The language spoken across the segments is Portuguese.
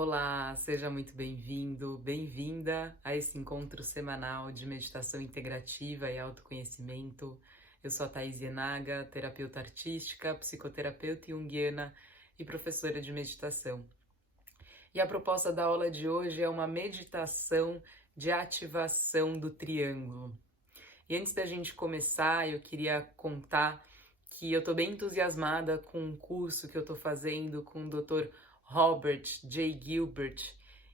Olá, seja muito bem-vindo, bem-vinda a esse encontro semanal de meditação integrativa e autoconhecimento. Eu sou a Thaís Ienaga, terapeuta artística, psicoterapeuta junguiana e professora de meditação. E a proposta da aula de hoje é uma meditação de ativação do triângulo. E antes da gente começar, eu queria contar que eu estou bem entusiasmada com um curso que eu estou fazendo com o Dr. Robert J. Gilbert,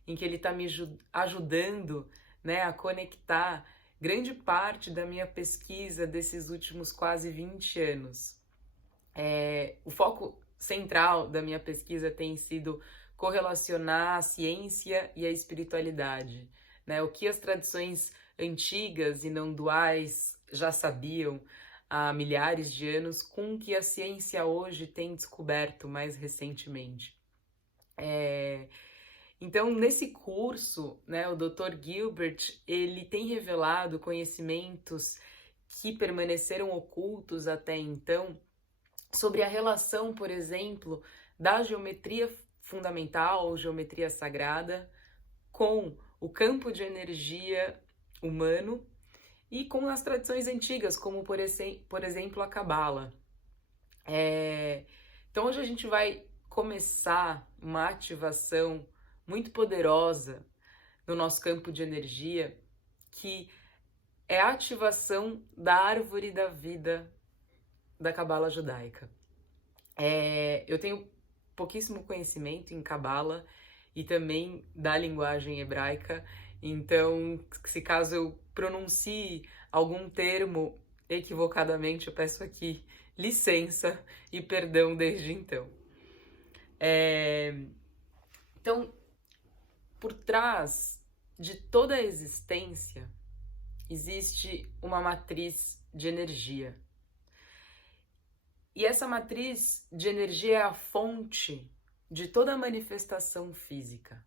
em que ele está me ajudando, né, a conectar grande parte da minha pesquisa desses últimos quase 20 anos. O foco central da minha pesquisa tem sido correlacionar a ciência e a espiritualidade, né? O que as tradições antigas e não duais já sabiam há milhares de anos com o que a ciência hoje tem descoberto mais recentemente. Então, nesse curso, né, o Dr. Gilbert, ele tem revelado conhecimentos que permaneceram ocultos até então sobre a relação, por exemplo, da geometria fundamental ou geometria sagrada com o campo de energia humano e com as tradições antigas, como por exemplo a Cabala. Então hoje a gente vai começar uma ativação muito poderosa no nosso campo de energia, que é a ativação da árvore da vida da Cabala judaica. Eu tenho pouquíssimo conhecimento em Cabala e também da linguagem hebraica, então, se caso eu pronuncie algum termo equivocadamente, eu peço aqui licença e perdão desde então. Então, por trás de toda a existência, existe uma matriz de energia. E essa matriz de energia é a fonte de toda a manifestação física,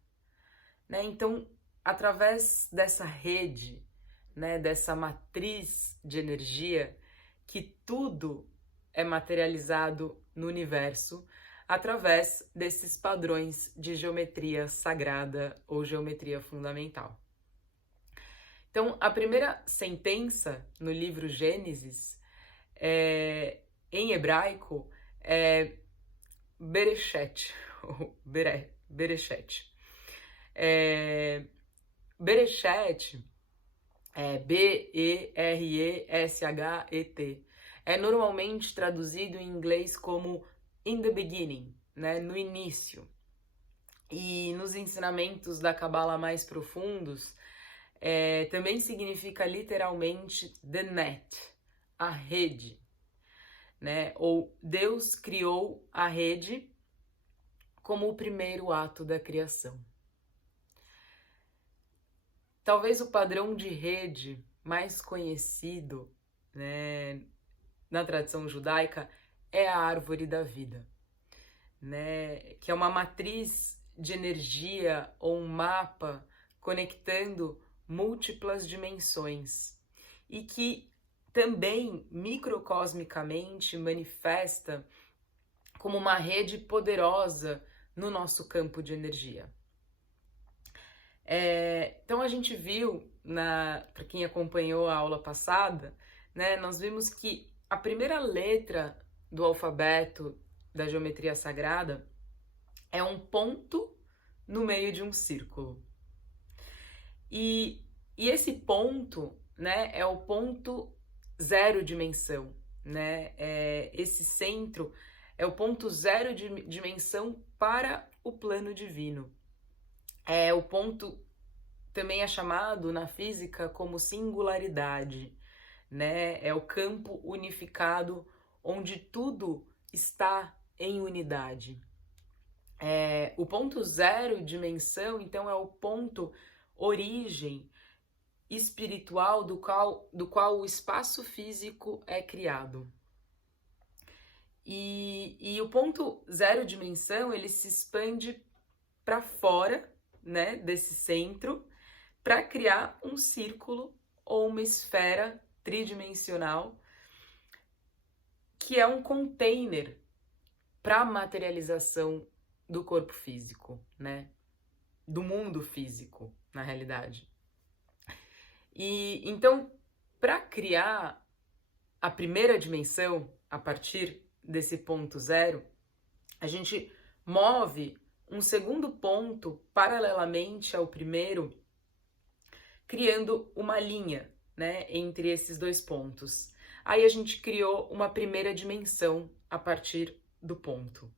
né? Então, através dessa rede, né, dessa matriz de energia, que tudo é materializado no universo através desses padrões de geometria sagrada ou geometria fundamental. Então, a primeira sentença no livro Gênesis em hebraico é Bereshet, ou Bereshet. Bereshet é B-E-R-E-S-H-E-T. É normalmente traduzido em inglês como in the beginning, né? No início. E nos ensinamentos da Cabala mais profundos, também significa literalmente the net, a rede, né? Ou Deus criou a rede como o primeiro ato da criação. Talvez o padrão de rede mais conhecido, né, na tradição judaica é a árvore da vida, né, que é uma matriz de energia ou um mapa conectando múltiplas dimensões e que também microcosmicamente manifesta como uma rede poderosa no nosso campo de energia. Então a gente viu, para quem acompanhou a aula passada, né, nós vimos que a primeira letra do alfabeto da geometria sagrada é um ponto no meio de um círculo. E esse ponto, né, é o ponto zero dimensão, né? Esse centro é o ponto zero de dimensão para o plano divino. O ponto também é chamado na física como singularidade, né? É o campo unificado onde tudo está em unidade. O ponto zero dimensão, então, é o ponto origem espiritual do qual o espaço físico é criado. E o ponto zero dimensão, ele se expande para fora, né, desse centro, para criar um círculo ou uma esfera tridimensional, que é um container para a materialização do corpo físico, né? do mundo físico, na realidade. E então, para criar a primeira dimensão, a partir desse ponto zero, a gente move um segundo ponto paralelamente ao primeiro, criando uma linha, né, entre esses dois pontos. Aí a gente criou uma primeira dimensão a partir do ponto,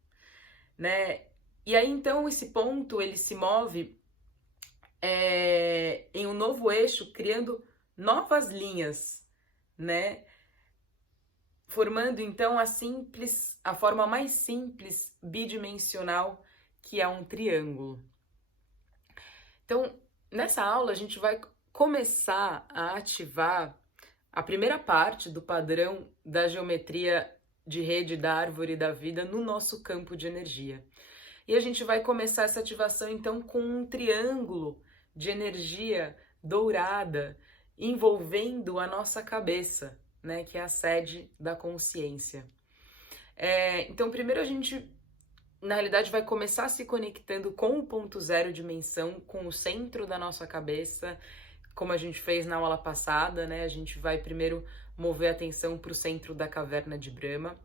né? E aí então esse ponto ele se move em um novo eixo, criando novas linhas, né? Formando então a forma mais simples bidimensional, que é um triângulo. Então, nessa aula a gente vai começar a ativar a primeira parte do padrão da geometria de rede da árvore da vida no nosso campo de energia. E a gente vai começar essa ativação então com um triângulo de energia dourada envolvendo a nossa cabeça, né, que é a sede da consciência. Então, primeiro a gente, na realidade, vai começar se conectando com o ponto zero dimensão, com o centro da nossa cabeça, como a gente fez na aula passada, né? A gente vai primeiro mover a atenção para o centro da caverna de Brahma,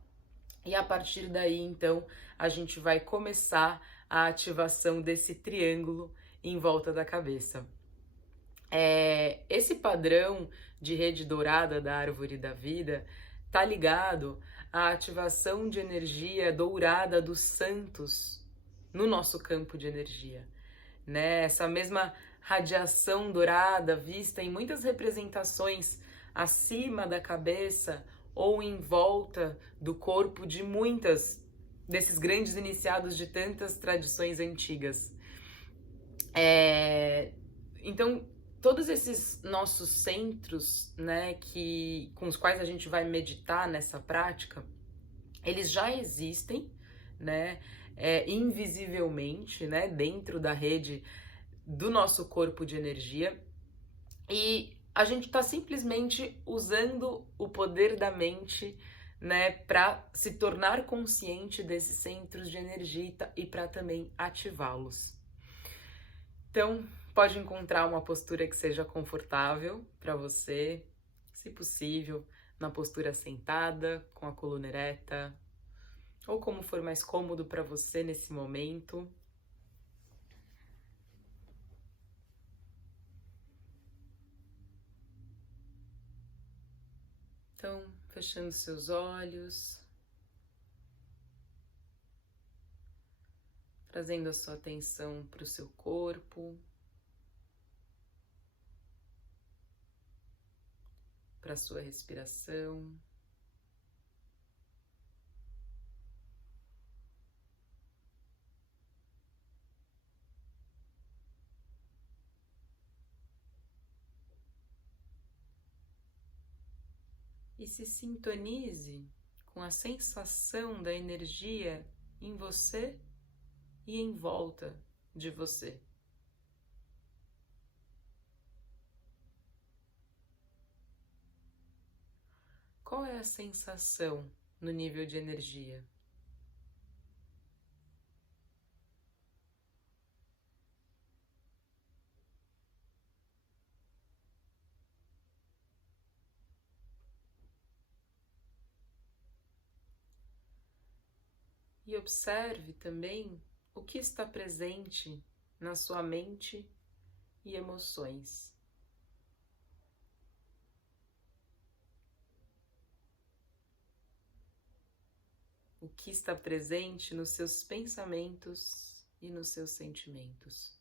e a partir daí, então, a gente vai começar a ativação desse triângulo em volta da cabeça. Esse padrão de rede dourada da árvore da vida está ligado à ativação de energia dourada dos santos no nosso campo de energia, né? Essa mesma radiação dourada vista em muitas representações acima da cabeça ou em volta do corpo de muitas desses grandes iniciados de tantas tradições antigas. Então, todos esses nossos centros, né, com os quais a gente vai meditar nessa prática, eles já existem, né, invisivelmente, né, dentro da rede do nosso corpo de energia, e a gente está simplesmente usando o poder da mente, né, para se tornar consciente desses centros de energia e para também ativá-los. Então, pode encontrar uma postura que seja confortável para você, se possível, na postura sentada, com a coluna ereta, ou como for mais cômodo para você nesse momento. Então, fechando seus olhos, trazendo a sua atenção para o seu corpo, para a sua respiração. E se sintonize com a sensação da energia em você e em volta de você. Qual é a sensação no nível de energia? E observe também o que está presente na sua mente e emoções. O que está presente nos seus pensamentos e nos seus sentimentos.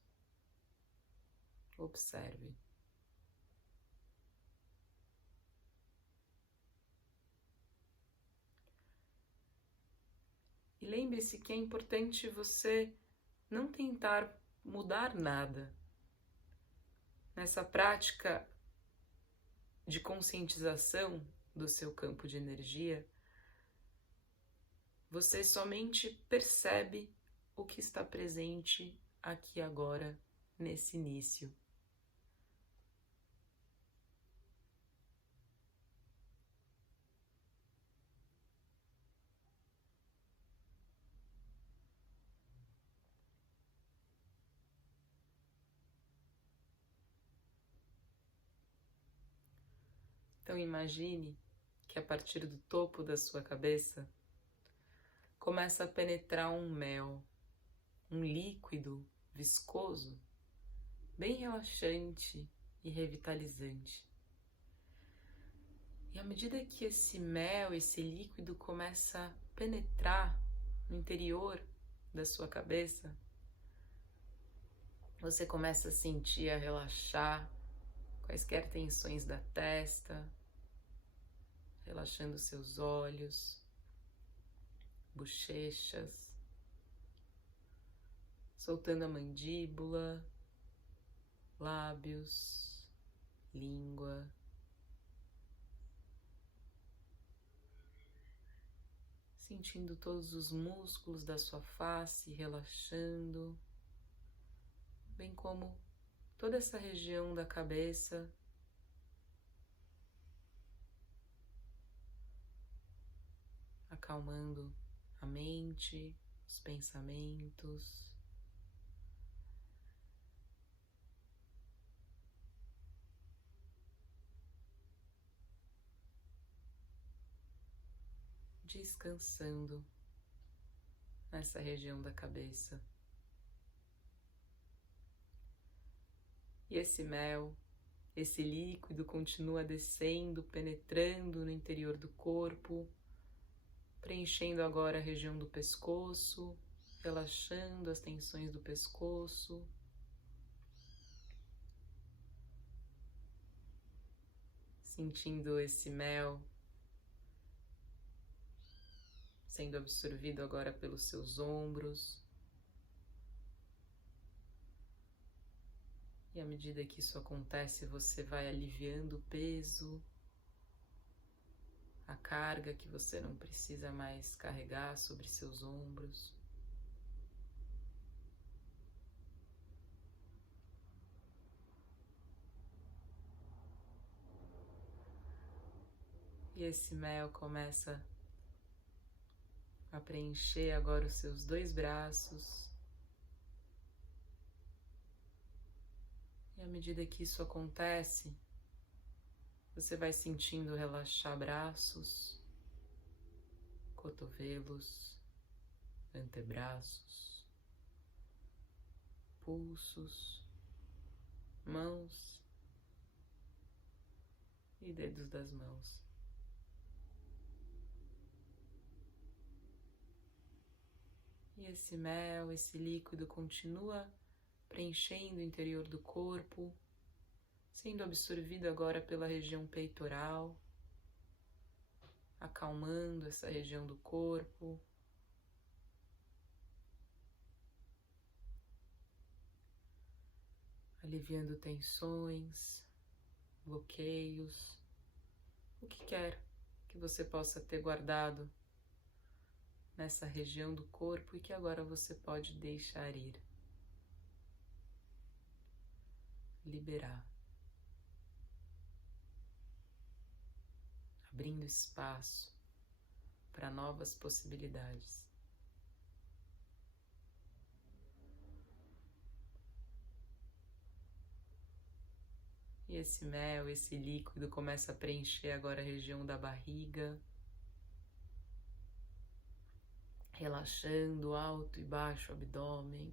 Observe. E lembre-se que é importante você não tentar mudar nada. Nessa prática de conscientização do seu campo de energia, você somente percebe o que está presente aqui agora, nesse início. Então imagine que a partir do topo da sua cabeça começa a penetrar um mel, um líquido viscoso, bem relaxante e revitalizante. E à medida que esse mel, esse líquido começa a penetrar no interior da sua cabeça, você começa a sentir, a relaxar quaisquer tensões da testa, relaxando seus olhos, bochechas, soltando a mandíbula, lábios, língua. Sentindo todos os músculos da sua face relaxando, bem como toda essa região da cabeça, acalmando a mente, os pensamentos. Descansando nessa região da cabeça. E esse mel, esse líquido continua descendo, penetrando no interior do corpo, preenchendo agora a região do pescoço, relaxando as tensões do pescoço. Sentindo esse mel sendo absorvido agora pelos seus ombros. E à medida que isso acontece, você vai aliviando o peso, a carga que você não precisa mais carregar sobre seus ombros. E esse mel começa a preencher agora os seus dois braços. E à medida que isso acontece, você vai sentindo relaxar braços, cotovelos, antebraços, pulsos, mãos e dedos das mãos. E esse mel, esse líquido continua preenchendo o interior do corpo, sendo absorvido agora pela região peitoral, acalmando essa região do corpo. Aliviando tensões, bloqueios, o que quer que você possa ter guardado nessa região do corpo e que agora você pode deixar ir, liberar, abrindo espaço para novas possibilidades. E esse mel, esse líquido começa a preencher agora a região da barriga, relaxando alto e baixo abdômen,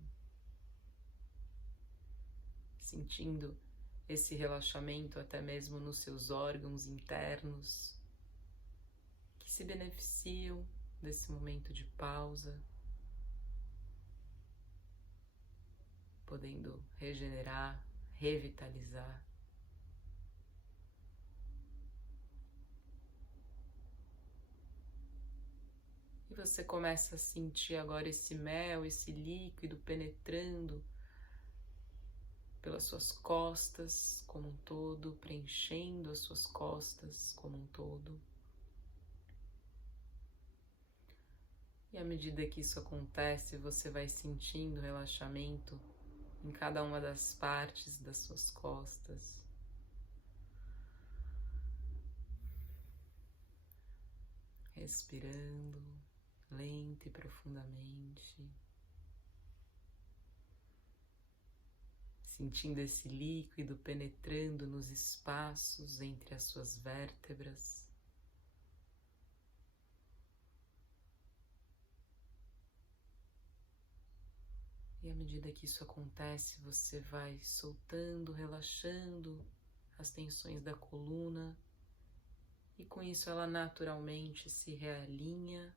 sentindo esse relaxamento até mesmo nos seus órgãos internos, que se beneficiam desse momento de pausa, podendo regenerar, revitalizar. E você começa a sentir agora esse mel, esse líquido penetrando pelas suas costas como um todo, preenchendo as suas costas como um todo. E à medida que isso acontece, você vai sentindo relaxamento em cada uma das partes das suas costas. Respirando lenta e profundamente, sentindo esse líquido penetrando nos espaços entre as suas vértebras. E à medida que isso acontece, você vai soltando, relaxando as tensões da coluna, e com isso ela naturalmente se realinha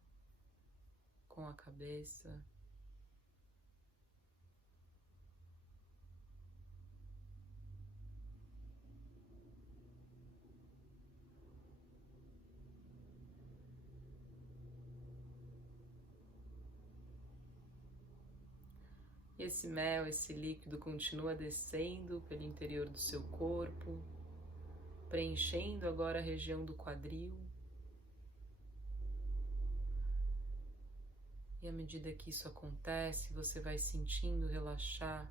com a cabeça. E esse mel, esse líquido continua descendo pelo interior do seu corpo, preenchendo agora a região do quadril. E à medida que isso acontece, você vai sentindo relaxar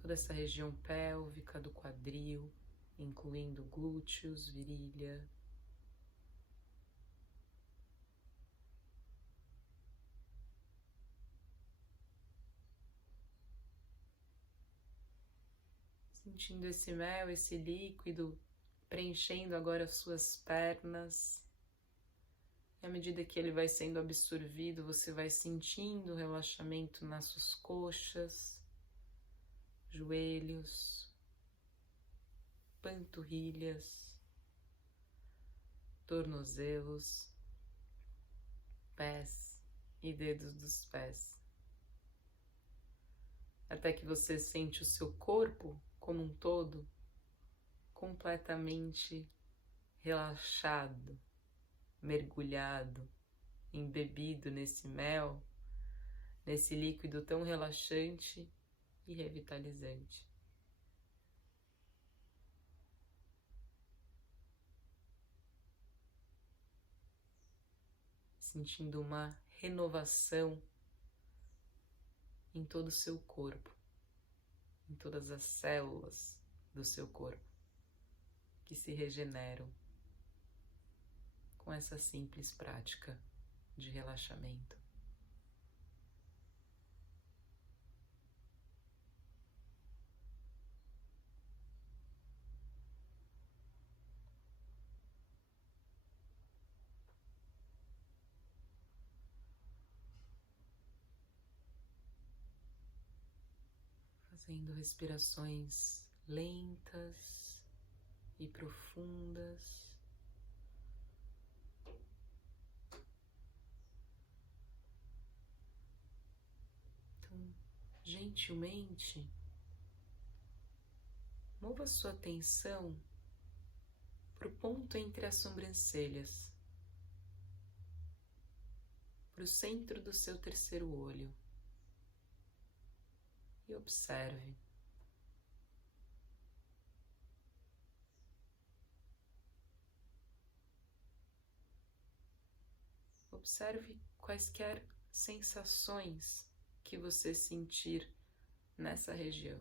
toda essa região pélvica do quadril, incluindo glúteos, virilha. Sentindo esse mel, esse líquido, preenchendo agora as suas pernas. E à medida que ele vai sendo absorvido, você vai sentindo o relaxamento nas suas coxas, joelhos, panturrilhas, tornozelos, pés e dedos dos pés. Até que você sente o seu corpo como um todo completamente relaxado, mergulhado, embebido nesse mel, nesse líquido tão relaxante e revitalizante. Sentindo uma renovação em todo o seu corpo, em todas as células do seu corpo, que se regeneram com essa simples prática de relaxamento. Fazendo respirações lentas e profundas. Então, gentilmente, mova sua atenção para o ponto entre as sobrancelhas, para o centro do seu terceiro olho, e observe. Observe quaisquer sensações que você sentir nessa região.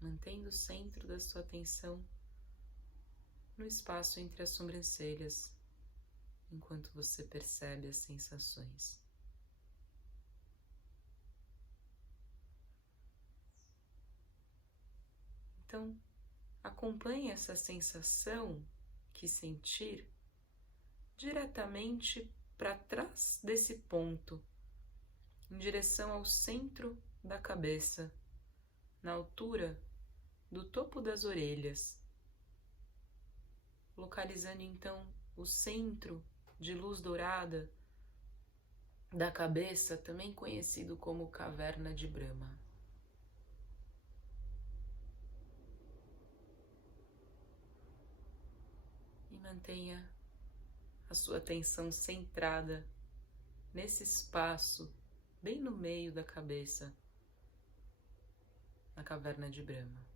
Mantendo o centro da sua atenção no espaço entre as sobrancelhas, enquanto você percebe as sensações. Então, acompanhe essa sensação que sentir diretamente para trás desse ponto, em direção ao centro da cabeça, na altura do topo das orelhas, localizando então o centro de luz dourada da cabeça, também conhecido como caverna de Brahma. E mantenha a sua atenção centrada nesse espaço, bem no meio da cabeça, na caverna de Brahma.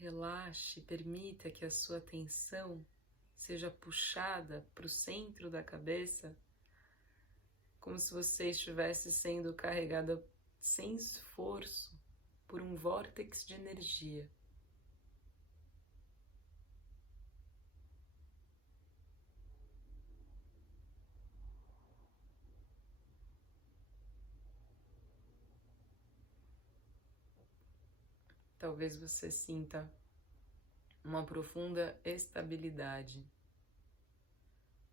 Relaxe, permita que a sua atenção seja puxada para o centro da cabeça, como se você estivesse sendo carregada sem esforço por um vórtex de energia. Talvez você sinta uma profunda estabilidade,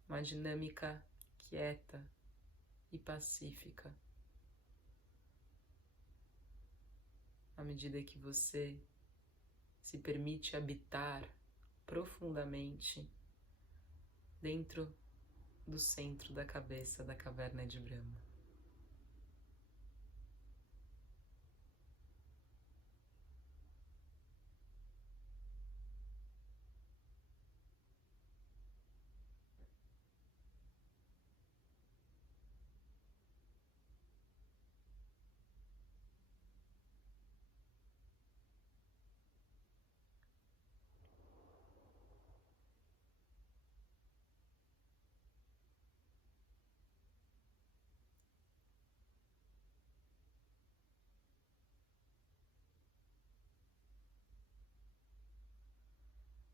uma dinâmica quieta e pacífica. À medida que você se permite habitar profundamente dentro do centro da cabeça da caverna de Brahma.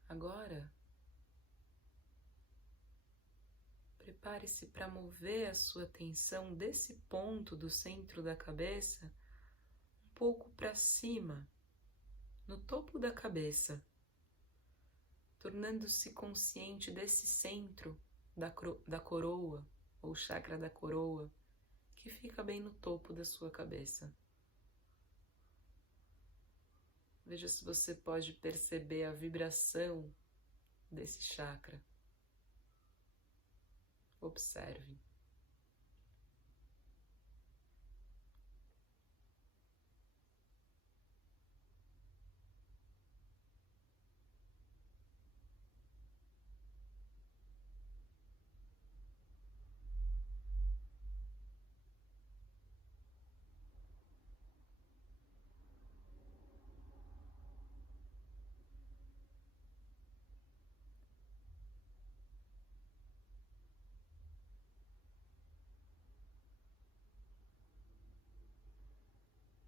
Agora, prepare-se para mover a sua atenção desse ponto do centro da cabeça um pouco para cima, no topo da cabeça, tornando-se consciente desse centro da coroa, ou chakra da coroa, que fica bem no topo da sua cabeça. Veja se você pode perceber a vibração desse chakra. Observe.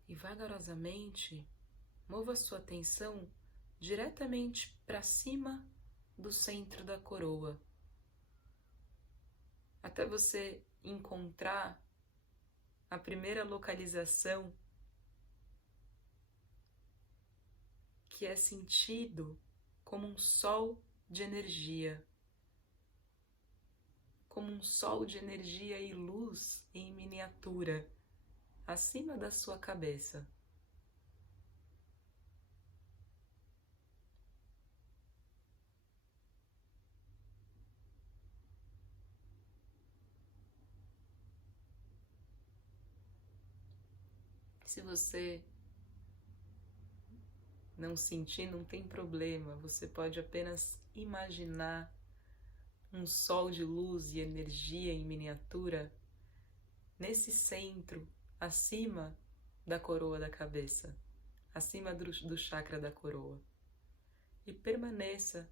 E vagarosamente, mova sua atenção diretamente para cima do centro da coroa, até você encontrar a primeira localização que é sentido como um sol de energia, como um sol de energia e luz em miniatura, acima da sua cabeça. Se você não sentir, não tem problema, você pode apenas imaginar um sol de luz e energia em miniatura nesse centro, acima da coroa da cabeça, acima do chakra da coroa. E permaneça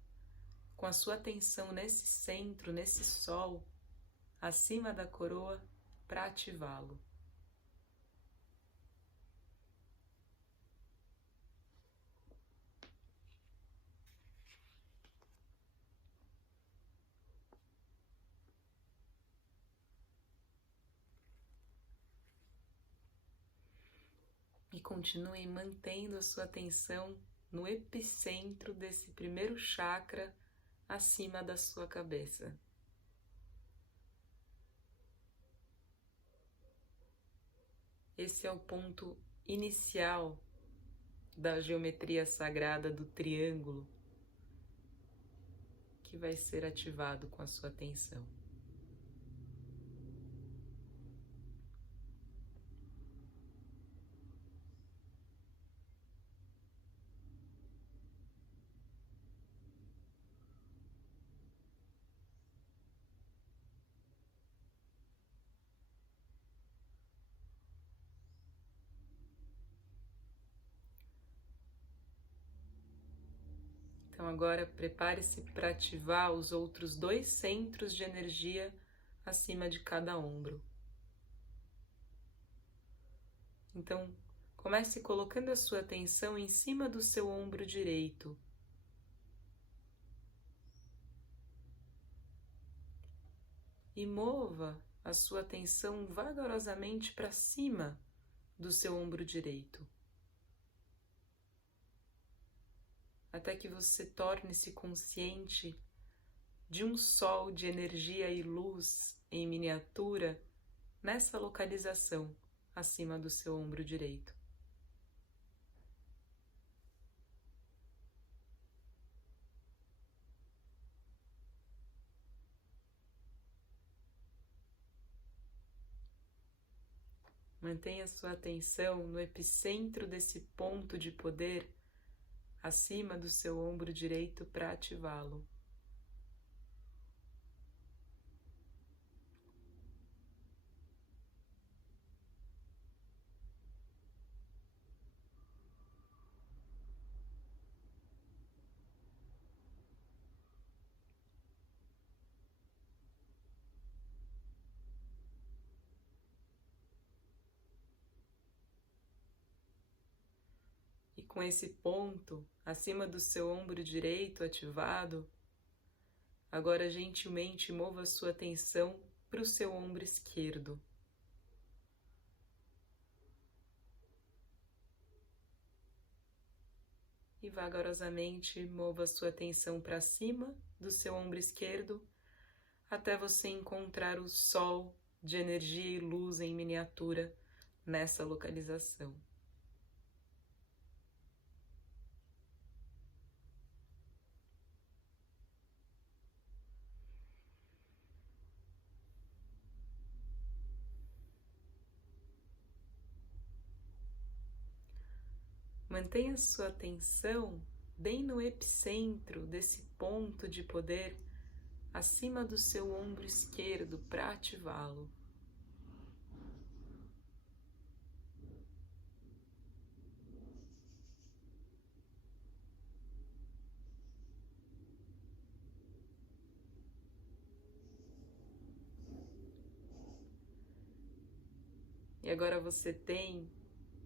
com a sua atenção nesse centro, nesse sol, acima da coroa, para ativá-lo. E continue mantendo a sua atenção no epicentro desse primeiro chakra acima da sua cabeça. Esse é o ponto inicial da geometria sagrada do triângulo que vai ser ativado com a sua atenção. Então agora prepare-se para ativar os outros 2 centros de energia acima de cada ombro. Então, comece colocando a sua atenção em cima do seu ombro direito. E mova a sua atenção vagarosamente para cima do seu ombro direito, até que você torne-se consciente de um sol de energia e luz em miniatura nessa localização acima do seu ombro direito. Mantenha sua atenção no epicentro desse ponto de poder acima do seu ombro direito para ativá-lo. E com esse ponto acima do seu ombro direito ativado, agora gentilmente mova sua atenção para o seu ombro esquerdo. E vagarosamente mova sua atenção para cima do seu ombro esquerdo até você encontrar o sol de energia e luz em miniatura nessa localização. Mantenha sua atenção bem no epicentro desse ponto de poder acima do seu ombro esquerdo para ativá-lo. E agora você tem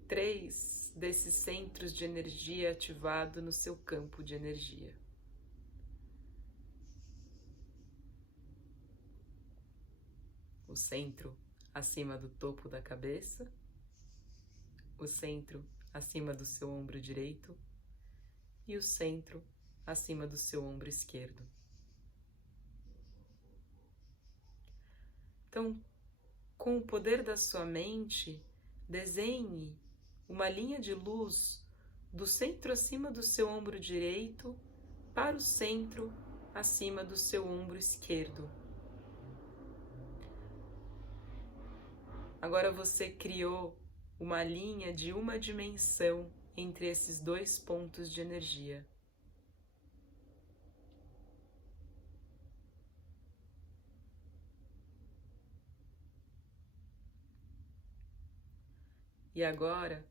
3 desses centros de energia ativado no seu campo de energia. O centro acima do topo da cabeça, o centro acima do seu ombro direito e o centro acima do seu ombro esquerdo. Então, com o poder da sua mente, desenhe uma linha de luz do centro acima do seu ombro direito para o centro acima do seu ombro esquerdo. Agora você criou uma linha de uma dimensão entre esses 2 pontos de energia. E agora,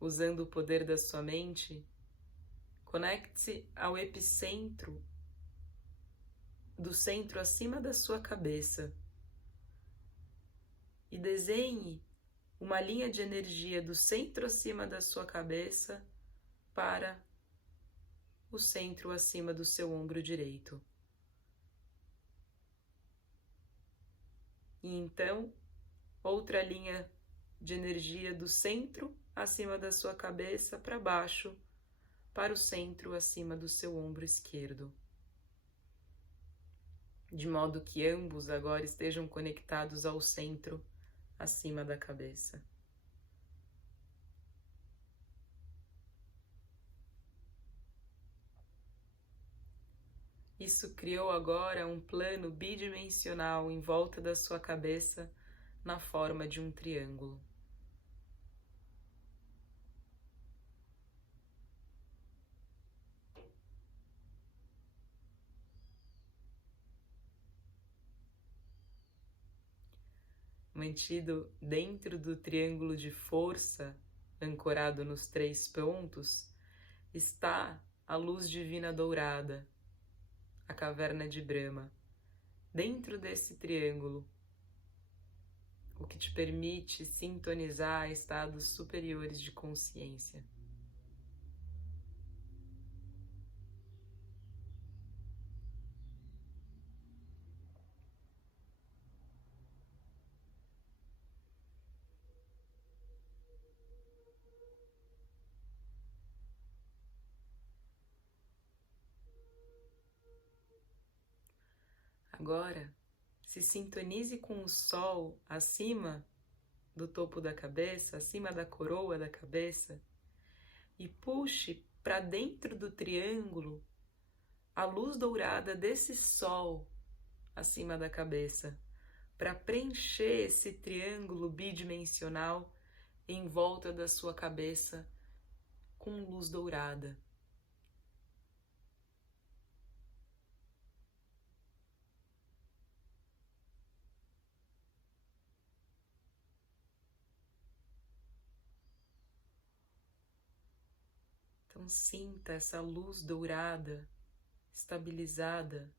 usando o poder da sua mente, conecte-se ao epicentro do centro acima da sua cabeça e desenhe uma linha de energia do centro acima da sua cabeça para o centro acima do seu ombro direito. E então, outra linha de energia do centro acima da sua cabeça para baixo, para o centro acima do seu ombro esquerdo. De modo que ambos agora estejam conectados ao centro acima da cabeça. Isso criou agora um plano bidimensional em volta da sua cabeça na forma de um triângulo. Mantido dentro do triângulo de força, ancorado nos 3 pontos, está a luz divina dourada, a caverna de Brahma, dentro desse triângulo, o que te permite sintonizar a estados superiores de consciência. Agora, se sintonize com o Sol acima do topo da cabeça, acima da coroa da cabeça, e puxe para dentro do triângulo a luz dourada desse Sol acima da cabeça, para preencher esse triângulo bidimensional em volta da sua cabeça com luz dourada. Então sinta essa luz dourada estabilizada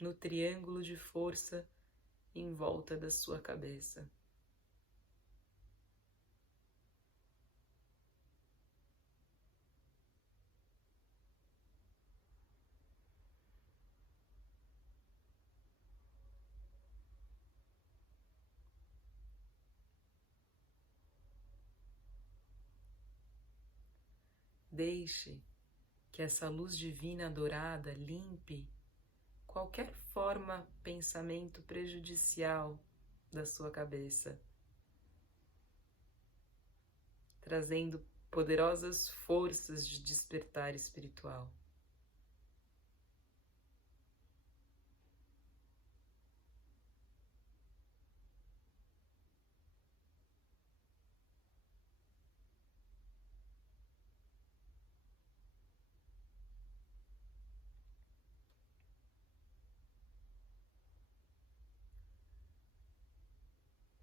no triângulo de força em volta da sua cabeça. Deixe que essa luz divina dourada limpe qualquer forma, pensamento prejudicial da sua cabeça, trazendo poderosas forças de despertar espiritual.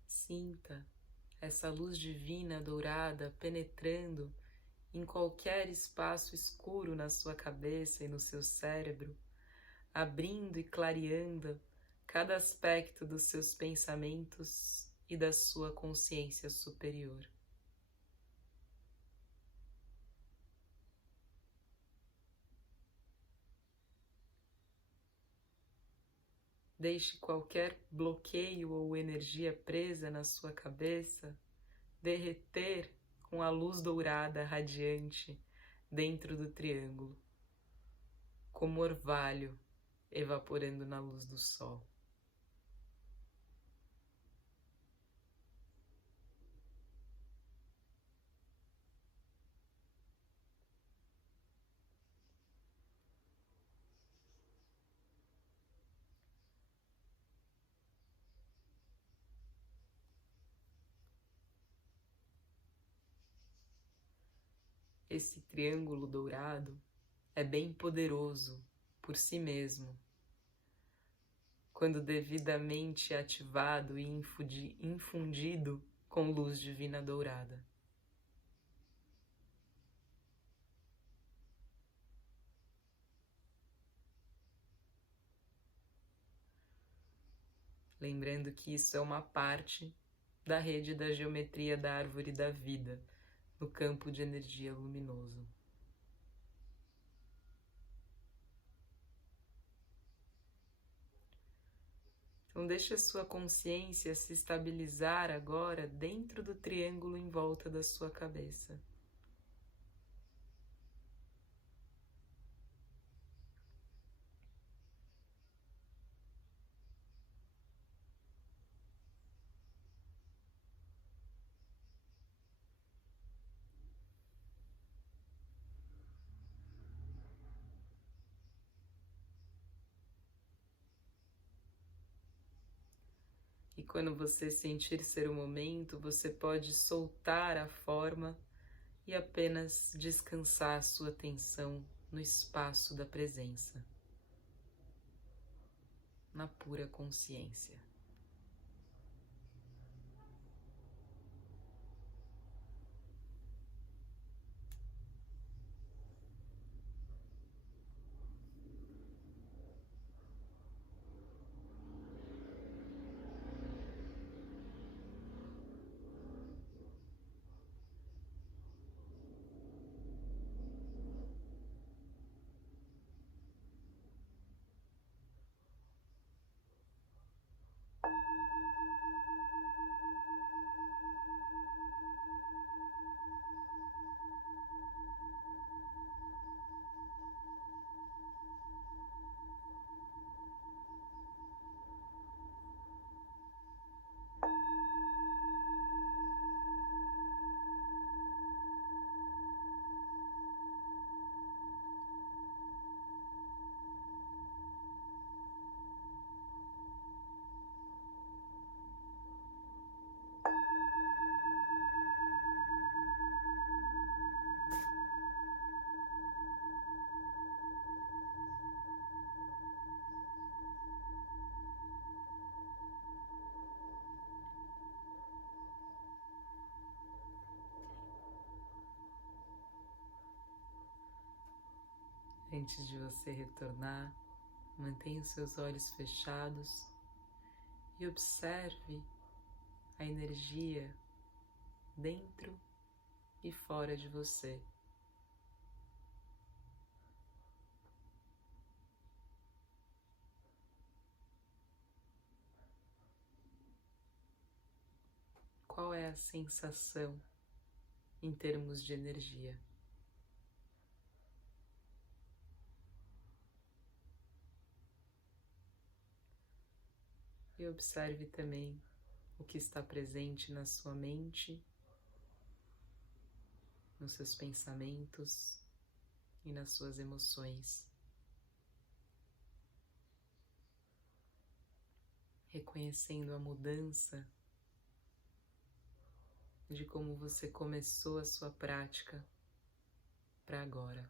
Sinta essa luz divina dourada penetrando em qualquer espaço escuro na sua cabeça e no seu cérebro, abrindo e clareando cada aspecto dos seus pensamentos e da sua consciência superior. Deixe qualquer bloqueio ou energia presa na sua cabeça derreter com a luz dourada radiante dentro do triângulo, como orvalho evaporando na luz do sol. Esse triângulo dourado é bem poderoso por si mesmo, quando devidamente ativado e infundido com luz divina dourada. Lembrando que isso é uma parte da rede da geometria da árvore da vida, no campo de energia luminoso. Então deixe a sua consciência se estabilizar agora dentro do triângulo em volta da sua cabeça. E quando você sentir ser o momento, você pode soltar a forma e apenas descansar a sua atenção no espaço da presença, na pura consciência. Antes de você retornar, mantenha os seus olhos fechados e observe a energia dentro e fora de você. Qual é a sensação em termos de energia? E observe também o que está presente na sua mente, nos seus pensamentos e nas suas emoções. Reconhecendo a mudança de como você começou a sua prática para agora.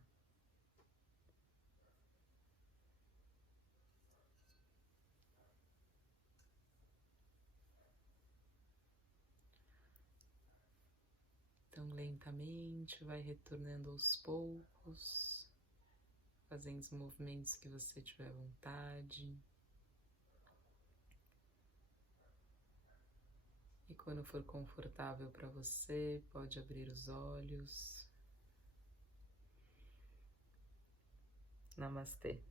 Então, lentamente, vai retornando aos poucos, fazendo os movimentos que você tiver vontade. E quando for confortável para você, pode abrir os olhos. Namastê.